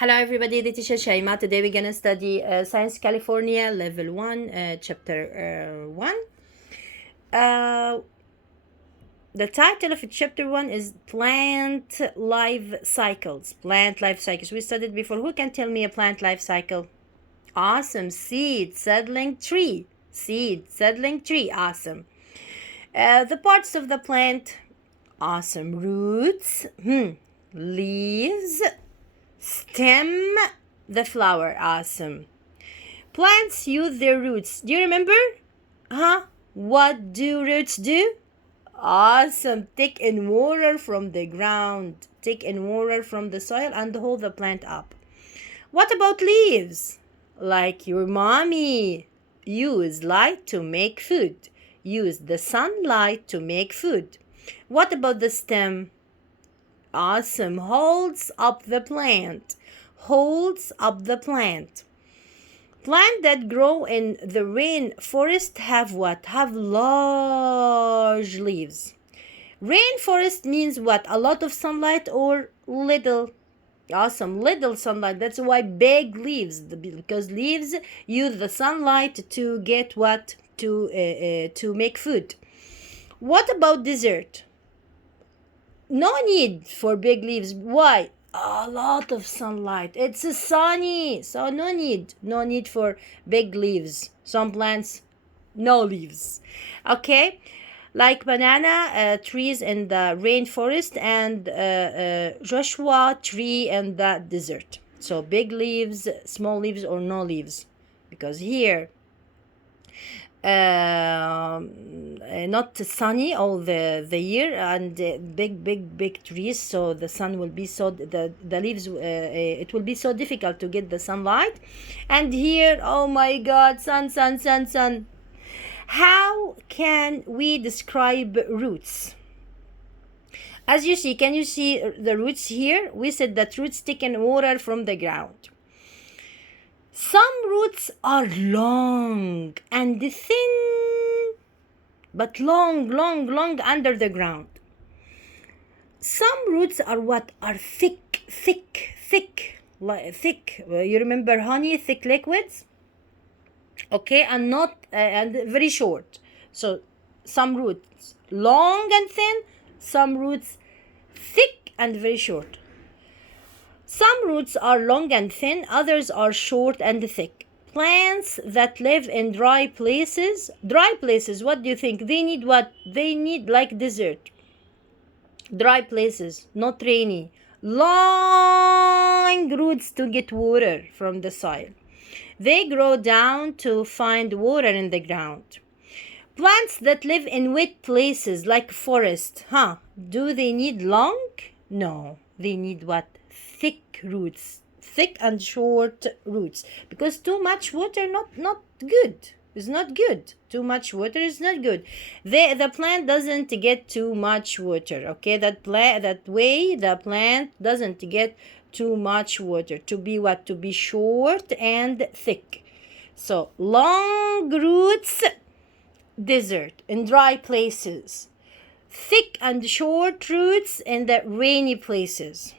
Hello everybody, this is Shayma. Today we're gonna study Science California Level 1, Chapter 1. The title of Chapter 1 is Plant Life Cycles. Plant Life Cycles. We studied before. Who can tell me a plant life cycle? Awesome. Seed, seedling, tree. Seed, seedling, tree. Awesome. The parts of the plant. Awesome. Roots. Leaves. Stem, the flower. Awesome. Plants use their roots. Do you remember? What do roots do? Awesome. Take in water from the ground. Take in water from the soil and hold the plant up. What about leaves? Like your mommy. Use light to make food. Use the sunlight to make food. What about the stem? Awesome. Holds up the plant. Holds up the plant. Plants that grow in the rainforest have what? Have large leaves. Rainforest means what? A lot of sunlight or little? Awesome. Little sunlight. That's why big leaves. Because leaves use the sunlight to get what? To make food. What about desert? No need for big leaves. Why? A lot of sunlight. It's sunny, so no need for big leaves. Some plants, no leaves. Okay, like banana trees in the rainforest and Joshua tree in the desert. So big leaves, small leaves, or no leaves, because here not sunny all the year, and big trees, so the sun will be so the leaves it will be so difficult to get the sunlight. And here, oh my god, sun. How can we describe roots? As you see, can you see the roots here? We said that roots take in water from the ground. Some roots are long and thin, but long under the ground. Some roots are what? Are thick. You remember honey, thick liquids? Okay, and not and very short. So some roots long and thin, some roots thick and very short. Some roots are long and thin, others are short and thick. Plants that live in dry places, what do you think? They need what? They need like desert. Dry places, not rainy. Long roots to get water from the soil. They grow down to find water in the ground. Plants that live in wet places like forest, do they need long? No, they need what? Thick roots, thick and short roots, because too much water not good. It's not good. Too much water is not good. The plant doesn't get too much water. Okay, that way the plant doesn't get too much water. To be what? To be short and thick. So long roots, desert, in dry places. Thick and short roots in the rainy places.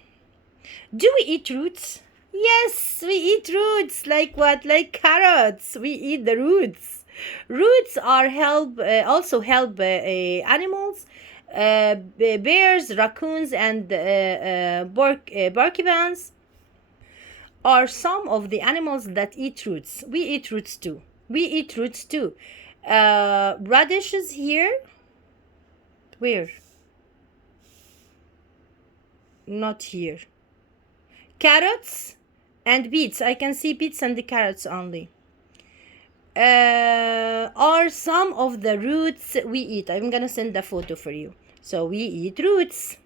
Do we eat roots? Yes, we eat roots. Like what? Like carrots. We eat the roots. Roots also help animals. Bears, raccoons, and porcupines are some of the animals that eat roots. We eat roots too. Radishes here. Where? Not here. Carrots and beets. I can see beets and the carrots only. Are some of the roots we eat. I'm gonna send a photo for you. So we eat roots.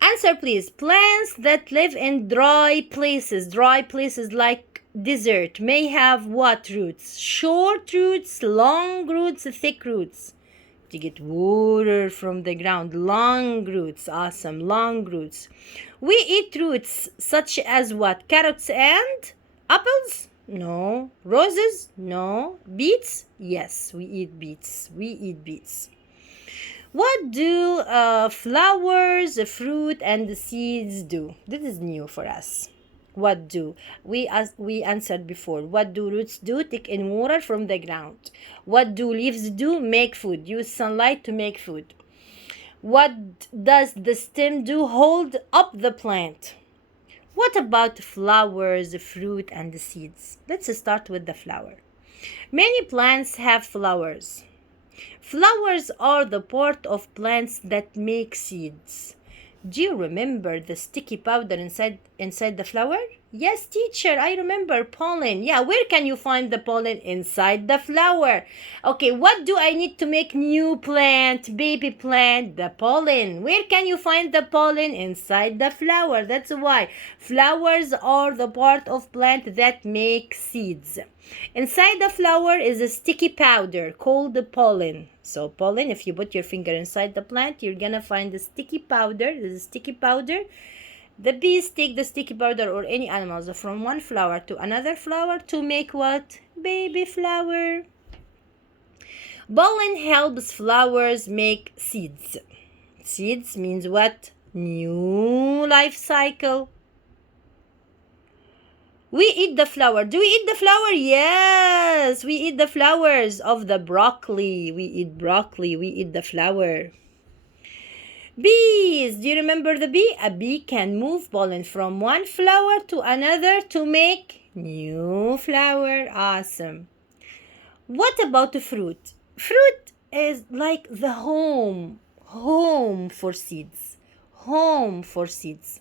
Answer please. Plants that live in dry places like desert, may have what roots? Short roots, long roots, thick roots. To get water from the ground. Long roots. Awesome. Long roots. We eat roots such as what? Carrots and apples? No. Roses? No. Beets? Yes, we eat beets. What do flowers, fruit, and seeds do? This is new for us. What do we answered before? What do roots do? Take in water from the ground. What do leaves do? Make food. Use sunlight to make food. What does the stem do? Hold up the plant. What about flowers, fruit, and seeds? Let's start with the flower. Many plants have flowers. Flowers are the part of plants that make seeds. Do you remember the sticky powder inside the flower? Yes, teacher, I remember pollen. Yeah, where can you find the pollen? Inside the flower. Okay, what do I need to make new plant, baby plant? The pollen. Where can you find the pollen? Inside the flower. That's why flowers are the part of plant that make seeds. Inside the flower is a sticky powder called the pollen. So pollen, if you put your finger inside the plant, you're gonna find the sticky powder. This is sticky powder. The bees take the sticky powder, or any animals, from one flower to another flower to make what? Baby flower. Pollen helps flowers make seeds. Seeds means what? New life cycle. We eat the flower. Do we eat the flower? Yes, we eat the flowers of the broccoli. We eat broccoli. We eat the flower. Bees. Do you remember the bee? A bee can move pollen from one flower to another to make new flower. Awesome. What about the fruit? Fruit is like the home for seeds. Home for seeds.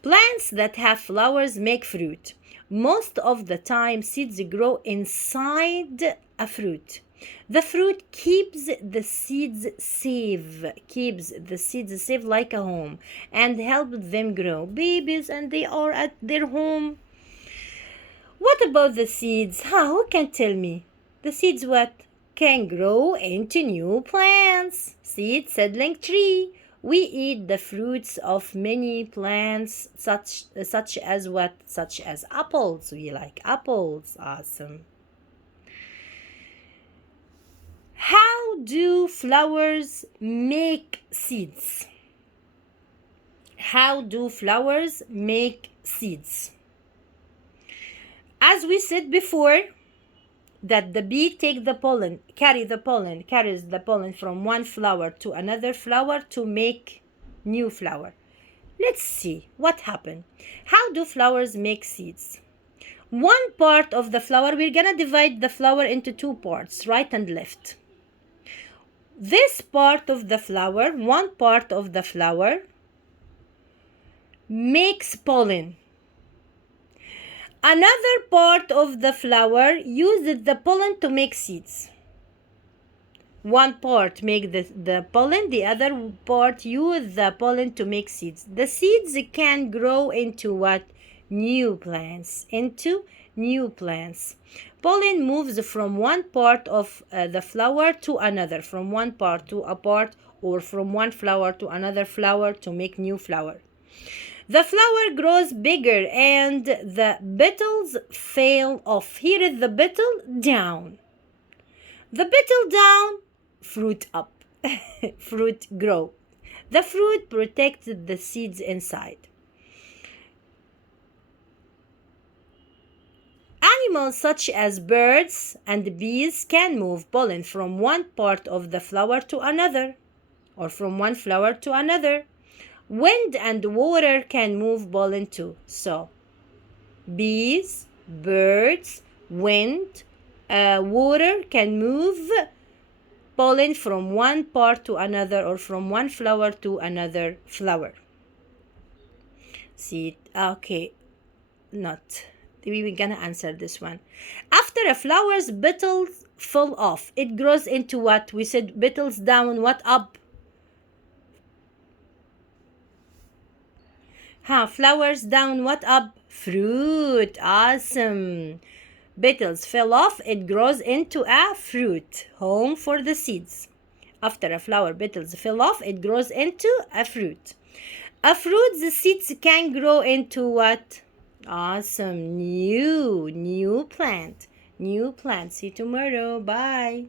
Plants that have flowers make fruit. Most of the time, seeds grow inside a fruit. The fruit keeps the seeds safe, like a home, and helps them grow babies, and they are at their home. What about the seeds? Who can tell me? The seeds what? Can grow into new plants. Seed seedling tree. We eat the fruits of many plants, such as what? Such as apples. We like apples. Awesome. How do flowers make seeds? How do flowers make seeds? As we said before, that the bee carries the pollen from one flower to another flower to make new flower. Let's see what happened. How do flowers make seeds? One part of the flower, we're gonna divide the flower into two parts, right and left. This part of the flower, one part of the flower, makes pollen. Another part of the flower uses the pollen to make seeds. One part makes the pollen, the other part uses the pollen to make seeds. The seeds can grow into what? New plants. Pollen moves from one part of the flower to another, from one part to a part, or from one flower to another flower to make new flower. The flower grows bigger and the petals fall off. Here is the petal down. The petal down, fruit up. Fruit grow. The fruit protects the seeds inside. Animals such as birds and bees can move pollen from one part of the flower to another, or from one flower to another. Wind and water can move pollen too. So, bees, birds, wind, water can move pollen from one part to another, or from one flower to another flower. See, okay, not. We're gonna answer this one. After a flower's petals fall off, it grows into what? We said petals down, what up? Flowers down, what up? Fruit. Awesome. Petals fell off, it grows into a fruit, home for the seeds. After a flower petals fell off, it grows into a fruit. A fruit, the seeds can grow into what? Awesome. New plant. See you tomorrow. Bye.